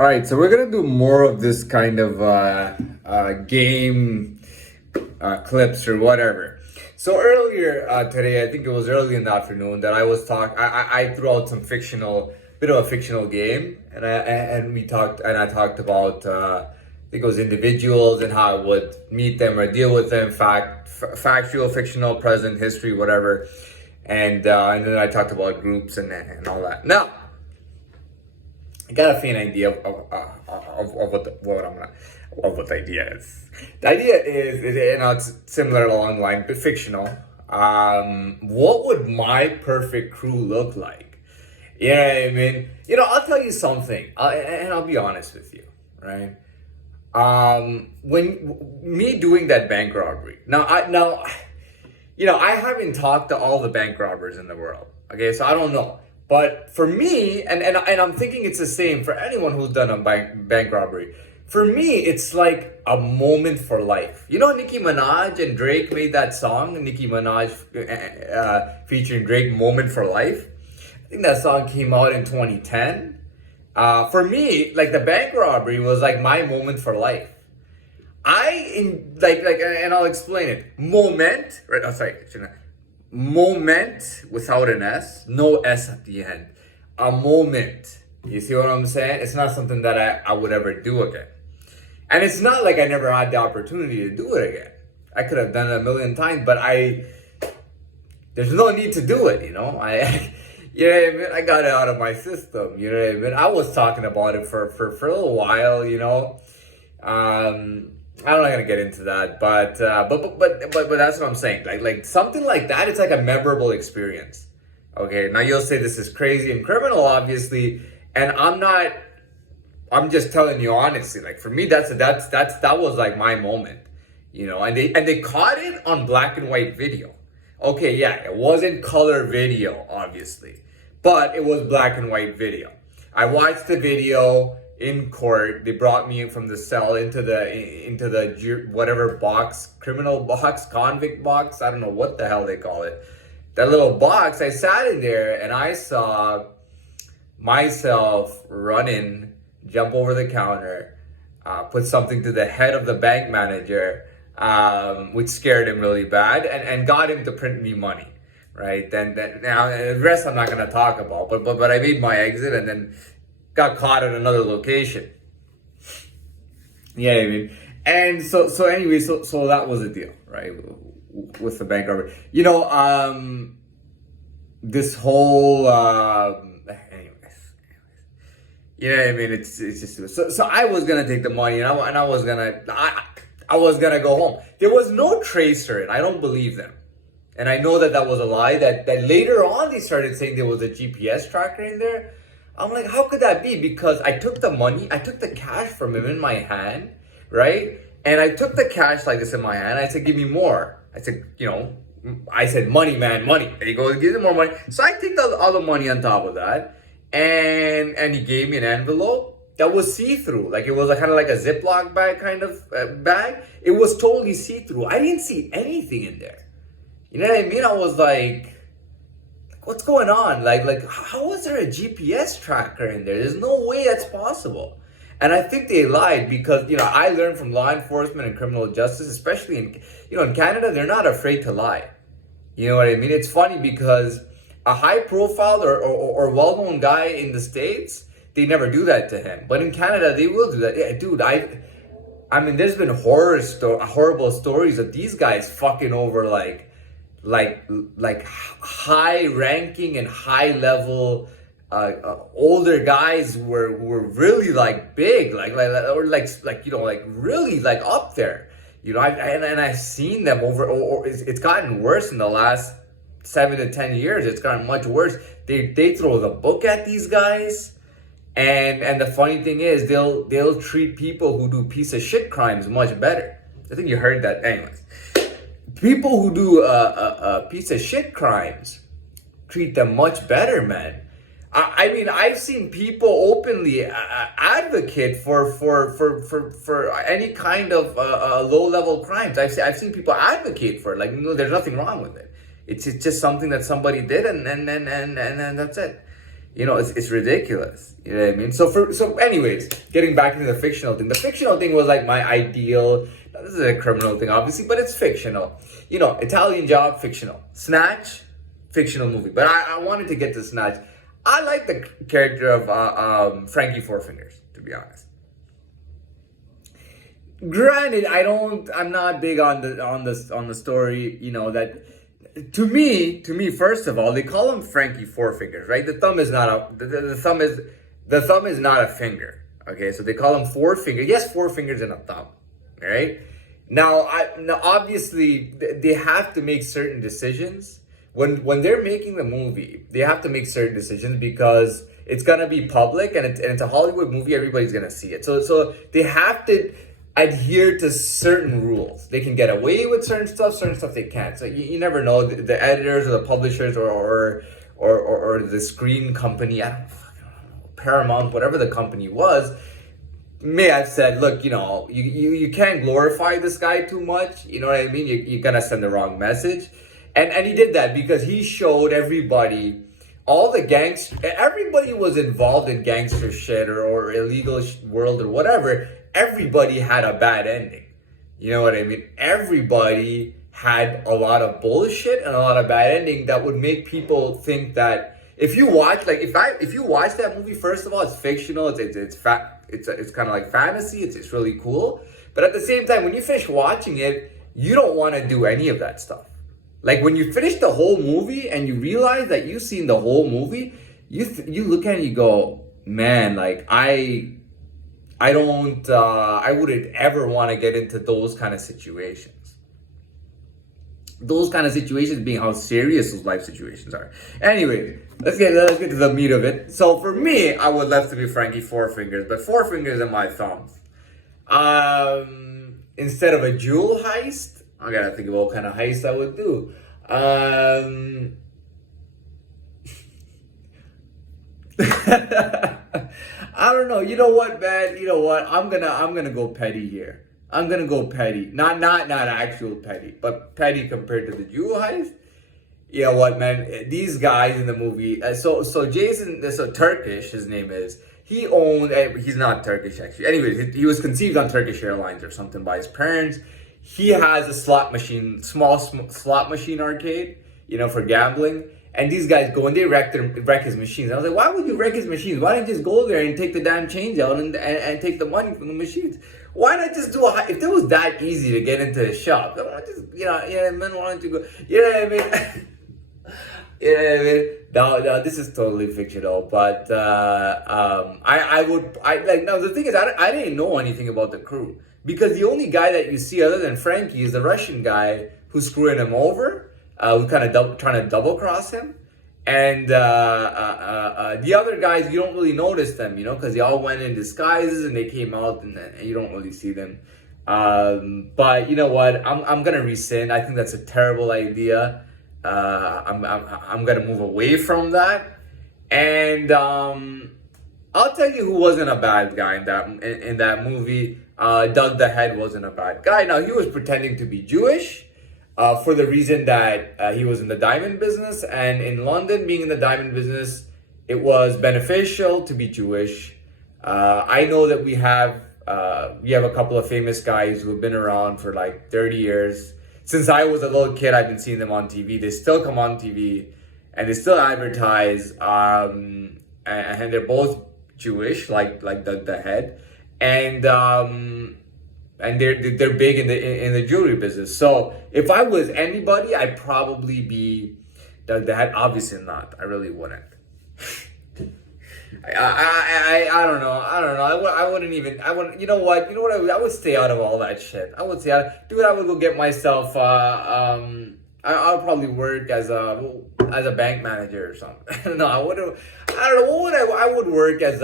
All right, so we're gonna do more of this kind of game clips or whatever. So earlier today, I think it was early in the afternoon that I was I threw out some bit of a fictional game, and I talked about I think it was individuals and how I would meet them or deal with them, factual, fictional, present, history, whatever, and then I talked about groups and all that. Now, I got a faint idea of what the idea is. The idea is it's similar along the line, but fictional. What would my perfect crew look like? You know what I mean? I'll tell you something, and I'll be honest with you, right? When me doing that bank robbery. I haven't talked to all the bank robbers in the world. Okay, so I don't know. But for me, and I'm thinking it's the same for anyone who's done a bank robbery. For me, it's like a moment for life. You know, Nicki Minaj and Drake made that song. Nicki Minaj featuring Drake, "Moment for Life." I think that song came out in 2010. For me, like the bank robbery was like my moment for life. And I'll explain it. Moment, right? Oh, sorry. Moment without an S, no S at the end. A moment. You see what I'm saying? It's not something that I would ever do again. And it's not like I never had the opportunity to do it again. I could have done it a million times, but there's no need to do it, you know? You know what I mean? I got it out of my system, you know what I mean? I was talking about it for a little while, you know? I'm not gonna get into that, but that's what I'm saying. Like something like that, it's like a memorable experience. Okay, now you'll say this is crazy and criminal, obviously, and I'm just telling you honestly. Like for me, that was like my moment, you know. And they caught it on black and white video. Okay, yeah, it wasn't color video, obviously, but it was black and white video. I watched the video in court. They brought me from the cell into the whatever box, criminal box, convict box. I don't know what the hell they call it. That little box. I sat in there and I saw myself run in, jump over the counter, put something to the head of the bank manager, which scared him really bad, and got him to print me money. Right then now the rest I'm not gonna talk about. But I made my exit and then got caught at another location. Yeah, I mean, and so anyway, so that was the deal, right? With the bank robbery, this whole, anyways, you know what I mean? It's just so I was gonna take the money and I was gonna go home. There was no tracer, and I don't believe them. And I know that was a lie. That later on they started saying there was a GPS tracker in there. I'm like, how could that be? Because I took the money, I took the cash from him in my hand, right? And I took the cash like this in my hand. I said, give me more. I said, money, man, money. And he goes, give him more money. So I take all the money on top of that. And he gave me an envelope that was see-through. Like it was kind of like a Ziploc bag kind of bag. It was totally see-through. I didn't see anything in there. You know what I mean? I was like, what's going on? Like, how was there a GPS tracker in there? There's no way that's possible. And I think they lied because, I learned from law enforcement and criminal justice, especially in Canada, they're not afraid to lie. You know what I mean? It's funny because a high profile or well-known guy in the States, they never do that to him. But in Canada, they will do that. Yeah, dude, I mean, there's been horrible stories of these guys fucking over like high ranking and high level older guys who were really like big, like really like up there, I've seen them over, it's gotten worse in the last 7 to 10 years. It's gotten much worse. They throw the book at these guys, and the funny thing is they'll treat people who do piece of shit crimes much better. I think you heard that. Anyways, people who do piece of shit crimes treat them much better, man. I mean, I've seen people openly advocate for any kind of low level crimes. I've seen people advocate for it. Like, there's nothing wrong with it. It's just something that somebody did, and that's it. It's ridiculous. You know what I mean? So anyways, getting back into the fictional thing. The fictional thing was like my ideal. Now, this is a criminal thing, obviously, but it's fictional. Italian Job, fictional. Snatch, fictional movie. But I wanted to get to Snatch. I like the character of Frankie Four Fingers, to be honest. Granted, I'm not big on the story. To me, first of all, they call him Frankie Four Fingers, right? The thumb is not the thumb is not a finger. Okay, so they call him Four Fingers. Yes, four fingers and a thumb. All right. Now, obviously, they have to make certain decisions when they're making the movie. They have to make certain decisions because it's gonna be public and it's a Hollywood movie. Everybody's gonna see it. So they have to adhere to certain rules. They can get away with certain stuff they can't. So you never know. The editors or the publishers or the screen company, I don't know, Paramount, whatever the company was, may have said, look, you can't glorify this guy too much. You know what I mean? You're gonna send the wrong message. And he did that because he showed everybody, all the everybody was involved in gangster shit or illegal world or whatever. Everybody had a bad ending. You know what I mean? Everybody had a lot of bullshit and a lot of bad ending that would make people think that if you watch, if you watch that movie, first of all, it's fictional. It's kind of like fantasy. It's really cool. But at the same time, when you finish watching it, you don't want to do any of that stuff. Like when you finish the whole movie and you realize that you've seen the whole movie, you look at it and you go, man, like I wouldn't ever want to get into those kind of situations. Those kind of situations being how serious those life situations are. Anyway, let's get to the meat of it. So for me, I would love to be Frankie Four Fingers, but Four Fingers and my thumbs. Instead of a jewel heist, I gotta think of what kind of heist I would do. I don't know. You know what, man? You know what? I'm gonna go petty here. I'm gonna go petty. Not actual petty, but petty compared to the jewel heist. You know what, man? These guys in the movie. So Jason. So Turkish. His name is. He owned. He's not Turkish actually. Anyways, he was conceived on Turkish Airlines or something by his parents. He has a small slot machine arcade. For gambling. And these guys go and they wreck his machines. I was like, why would you wreck his machines? Why don't you just go there and take the damn change out and take the money from the machines? Why not just do if it was that easy to get into the shop? Why not just, men why don't you go, you know what I mean? You know what I mean? No, this is totally fictional, but no, the thing is, I didn't know anything about the crew. Because the only guy that you see other than Frankie is the Russian guy who's screwing him over. We kind of trying to double cross him, and the other guys you don't really notice them, because they all went in disguises and they came out and you don't really see them. But you know what? I'm gonna rescind. I think that's a terrible idea. I'm gonna move away from that, and I'll tell you who wasn't a bad guy in that movie. Doug the Head wasn't a bad guy. Now he was pretending to be Jewish. For the reason that he was in the diamond business, and in London, being in the diamond business, it was beneficial to be Jewish. I know that we have a couple of famous guys who have been around for like 30 years. Since I was a little kid, I've been seeing them on TV. They still come on TV, and they still advertise. And they're both Jewish, like the Head, and they're big in the jewelry business. So if I was anybody, I'd probably be the Head. Obviously not. I really wouldn't. I don't know. I wouldn't even. I wouldn't. You know what? I would stay out of all that shit. I would stay out. Dude, I would go get myself. I'll probably work as a bank manager or something. No, I wouldn't. I don't know. What would I would work as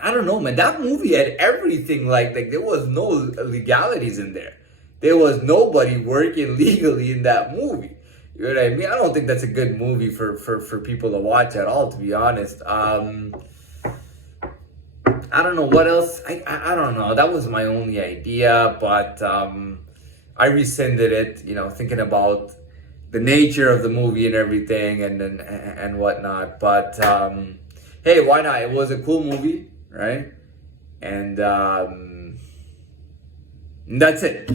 I don't know, man. That movie had everything. Like there was no legalities in there. There was nobody working legally in that movie. You know what I mean? I don't think that's a good movie for people to watch at all, to be honest. I don't know what else. I don't know. That was my only idea, but I rescinded it. Thinking about the nature of the movie and everything and whatnot. But hey, why not? It was a cool movie, right? And that's it.